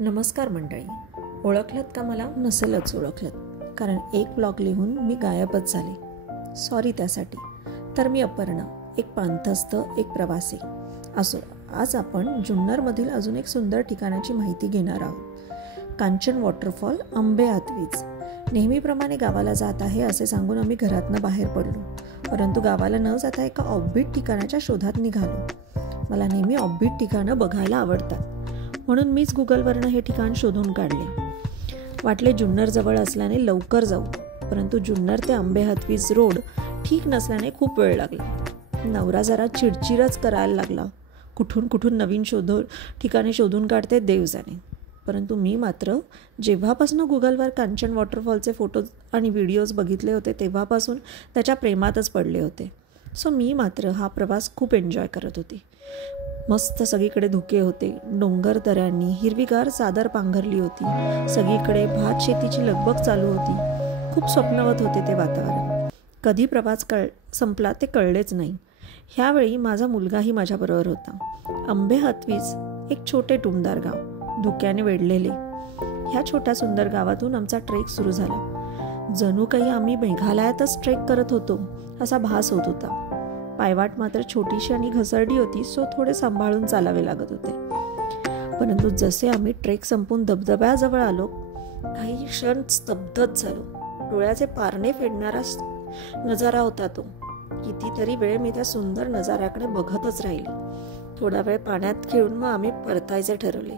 नमस्कार मंडळी. ओळखलत का मला? नसेलच ओळखलत, कारण एक ब्लॉग लिहून मी गायबच झाले. सॉरी त्यासाठी. तर मी अपर्णा, एक पांथस्थ, एक प्रवासी. असो, आज आपण जुन्नरमधील अजून एक सुंदर ठिकाणाची माहिती घेणार आहोत. कांचन वॉटरफॉल, आंबे हातवीज. नेहमीप्रमाणे गावाला जात आहे असे सांगून आम्ही घरातनं बाहेर पडलो, परंतु गावाला न जाता एका ऑफबीट ठिकाणाच्या शोधात निघालो. मला नेहमी ऑफबीट ठिकाणं बघायला आवडतात, म्हणून मीच गुगलवरनं हे ठिकाण शोधून काढले. वाटले जुन्नर जवळ असल्याने लवकर जाऊ, परंतु जुन्नर ते आंबे हातवीज रोड ठीक नसल्याने खूप वेळ लागला. नवरा जरा चिडचिडच करायला लागला. कुठून नवीन ठिकाणे शोधून काढते देव जाणे. परंतु मी मात्र जेव्हापासून गुगलवर कांचन वॉटरफॉलचे फोटोज आणि व्हिडिओज बघितले होते तेव्हापासून त्याच्या प्रेमातच पडले होते. सो मी मात्र हा प्रवास खूप एन्जॉय करत होती. मस्त सगळीकडे धुके होते. डोंगर दऱ्यांनी हिरवीगार चादर पांघरली होती. सगळीकडे भात शेतीची लगबग चालू होती. खूप स्वप्नवत होते ते वातावरण. कधी प्रवास संपला ते कळलेच नाही. ह्यावेळी माझा मुलगाही माझ्याबरोबर होता. आंबे हातवीज एक छोटे टुमदार गाव, धुक्याने वेढलेले. ह्या छोट्या सुंदर गावातून आमचा ट्रेक सुरू झाला. जणू काही आम्ही मेघालयातच ट्रेक करत होतो असा भास होत होता. पायवाट मात्र छोटीशी आणि घसरडी होती, सो थोडे सांभाळून चालावे लागत होते. परंतु जसे आम्ही ट्रेक संपून धबधब्याजवळ आलो, काही क्षण स्तब्धच झालो. डोळ्याचे पारणे फेडणारा नजारा होता तो. कितीतरी वेळ मी त्या सुंदर नजाऱ्याकडे बघतच राहिली. थोडा वेळ पाण्यात खेळून मग आम्ही परतायचे ठरवले.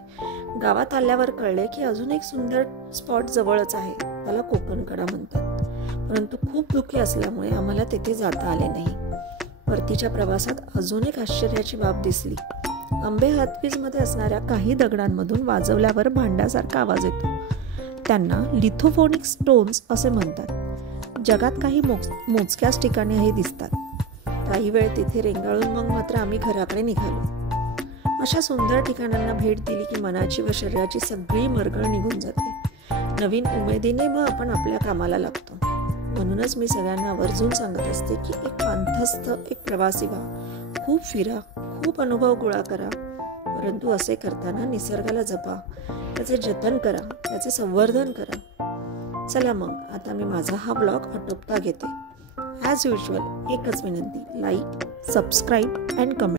गावात आल्यावर कळले की अजून एक सुंदर स्पॉट जवळच आहे, त्याला कोकणकडा म्हणतात. परंतु खूप धुके असल्यामुळे आम्हाला तेथे जाता आले नाही. परतीच्या प्रवासात अजून एक आश्चर्याची बाब दिसली. आंबे हातवीजमध्ये असणाऱ्या काही दगडांमधून वाजवल्यावर भांड्यासारखा आवाज येतो. त्यांना लिथोफोनिक स्टोन्स असे म्हणतात. जगात काही मोजक्याच ठिकाणी हे दिसतात. काही वेळ तिथे रेंगाळून मग मात्र आम्ही घराकडे निघालो. अशा सुंदर ठिकाणांना भेट दिली की मनाची व शरीराची सगळी मरगळ निघून जाते. नवीन उमेदीने मग आपण आपल्या कामाला लागतो. म्हणूनच मी सगळ्यांना आवर्जून सांगत असते की एक पांथस्थ, एक प्रवासी व्हा. खूप फिरा, खूप अनुभव गोळा करा, परंतु असे करताना निसर्गाला जपा, त्याचे जतन करा, त्याचे संवर्धन करा. चला मग आता मी माझा हा ब्लॉग आटोपता घेते. ॲज युजल एकच विनंती, लाईक, सबस्क्राईब अँड कमेंट.